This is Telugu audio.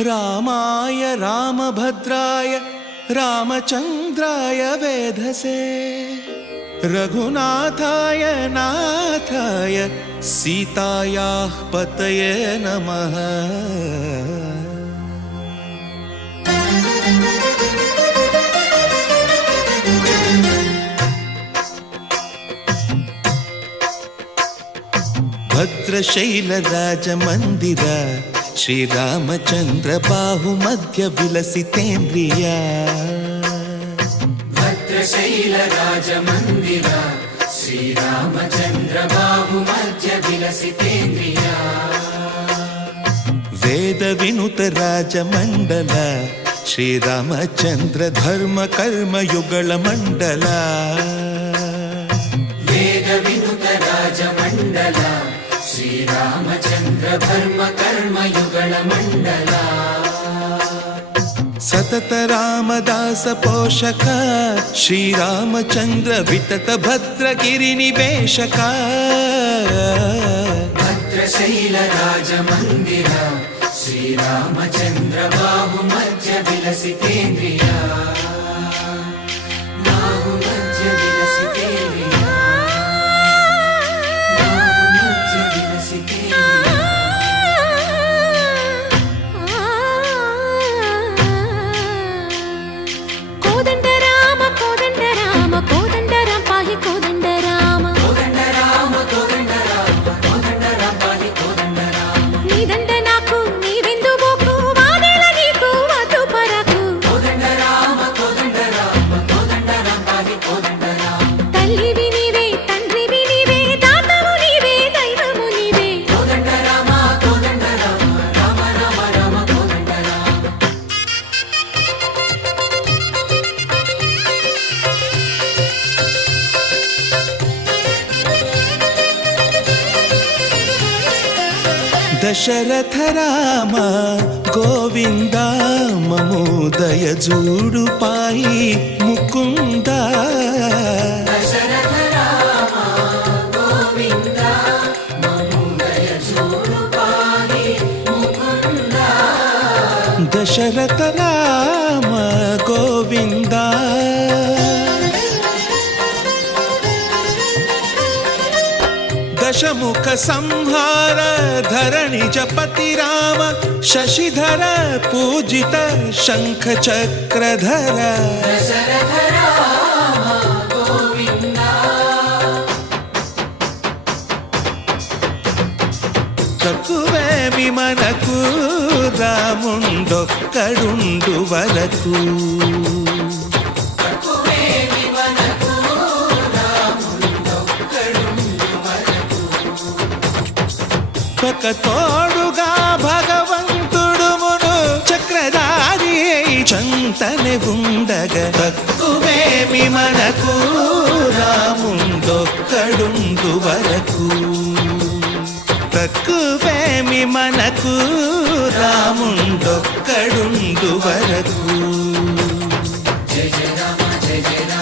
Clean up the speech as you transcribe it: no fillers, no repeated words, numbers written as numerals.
रामाय रामभद्राय रामचन्द्राय वेधसे रघुनाथाय नाथाय सीतायाः पतये नमः। भद्रशैलराजमन्दिर श्रीरामचन्द्र बाहुमध्य विलसितेन्द्रिया। भद्रशैलराजमन्दिर श्रीरामचन्द्र बाहुमध्य विलसितेन्द्रिया। वेदविनुत राजमण्डल श्रीरामचन्द्र धर्म कर्म युगल मण्डल। वेदविनुत राजमण्डल श्रीरामचन्द्र धर्म कर्म युगल मण्डल। सतत रामदास पोषक श्रीरामचन्द्र वितत भद्रगिरि निवेशक। भद्रशैलराजमन्दिर श्रीरामचन्द्र बाहुमध्य विलसितेन्द्रिया। बाहुमध्य विलसितेन्द्रिया। बाहुमध्य विलसितेन्द्रिया। कोदंड राम कोदंड राम पाहि कोदंड राम। कोदंड राम कोदंड राम कोदंड राम पाहि कोदंड राम। नीदंड नाकु नीविंदु बोकु वादेल नीकु वातु परकु। कोदंड राम पाहि कोदंड राम। तल्लिवि नीवे तंड्रिवि नीवे दातवु नीवे दैवमु नीवे। कोदंड राम राम राम राम कोदंड राम। दशरथ राम गोविंद ममोदय जूडु पाई मुकुंद। दशरथ राम गोविंद ममोदय जूडु पाहि मुकुंद। दशरथ राम गोविंद दशमुख संहार धरणि जपति राम शशिधर पूजित शंख चक्रधर। दशरथ राम गोविंद। తక్కువేమి మనకు రాముండొక్కడుండు వరకు। తక్కువేమి మనకు రాముండొక్కడుండు వరకు। ఒక తోడుగా భగవంతుడు మును చక్రధారి చంతనే ఉండగా తక్కువేమి మనకు రాముండొక్కడుండు వరకు। తక్కువేమి మనకు రాముండొక్కడుండు వరకు। జయ జయ రామ జయ జయ రామ